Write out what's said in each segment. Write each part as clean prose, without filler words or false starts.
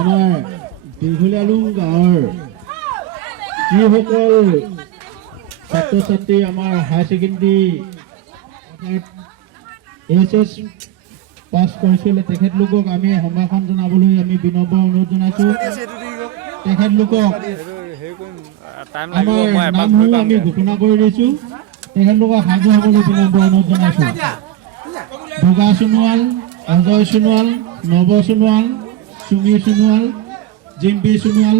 আমাৰ দীঘলীয়ালুং গাঁৱৰ যিসকল ছাত্ৰ ছাত্ৰী আমাৰ হায়াৰ ছেকেণ্ডেৰী HS পাছ কৰিছিলে তেখেতলোকক আমি সম্ভাষণ জনাবলৈ আমি বিনম্ৰ অনুৰোধ জনাইছোঁ। তেখেতলোকক আমাৰ নামসমূহ আমি ঘোষণা কৰি দিছোঁ। তেখেতলোকক সাজু হ'বলৈ বিনম্ৰ অনুৰোধ জনাইছোঁ। ভোগা সোণোৱাল, অজয় সোণোৱাল, নৱ সোণোৱাল, চুমি সোণোৱাল, জিম্পি সোণোৱাল,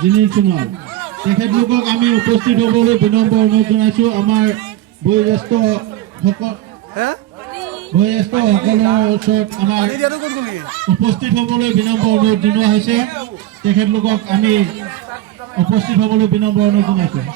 জিনিল সোণোৱাল, তেখেতলোকক আমি উপস্থিত হ'বলৈ বিনম্ৰ অনুৰোধ জনাইছোঁ। আমাৰ বয়োজ্যেষ্ঠসকলৰ ওচৰত আমাৰ উপস্থিত হ'বলৈ বিনম্ৰ অনুৰোধ জনোৱা হৈছে। তেখেতলোকক আমি উপস্থিত হ'বলৈ বিনম্ৰ অনুৰোধ জনাইছোঁ।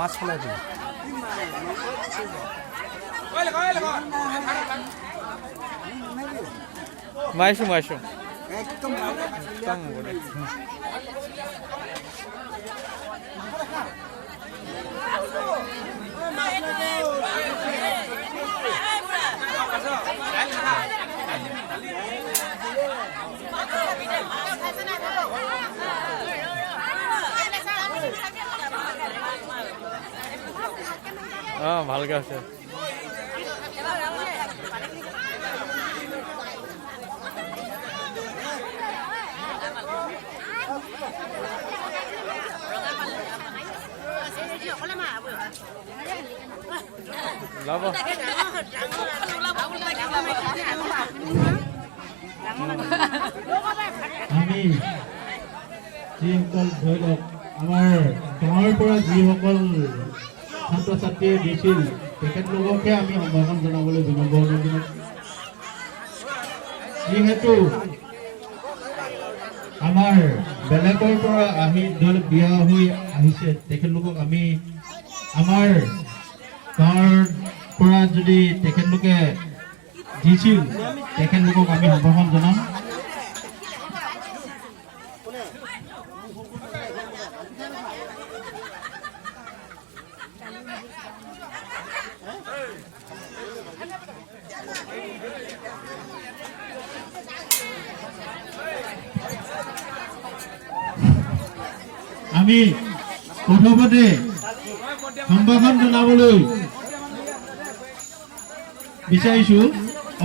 মাছ ফলাই দিম মাৰিছো একদম ভালকে আছে। আমি যিসকল ধৰি লওক আমাৰ গাঁৱৰ পৰা যিসকল ছাত্ৰ ছাত্ৰীয়ে দিছিল তেখেতলোককে আমি সম্ভাষণ জনাবলৈ বিনম্ৰ অনুৰোধ জনাইছোঁ। যিহেতু আমাৰ বেলেগৰ পৰা আহি বিয়া হৈ আহিছে তেখেতলোকক আমি আমাৰ গাঁৱৰ পৰা যদি তেখেতলোকে দিছিল তেখেতলোকক আমি সম্ভাষণ জনাম। আমি প্ৰথমতে সম্ভাষণ জনাবলৈ বিচাৰিছোঁ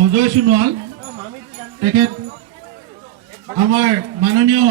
অজয় সোণোৱাল। তেখেত আমাৰ মাননীয়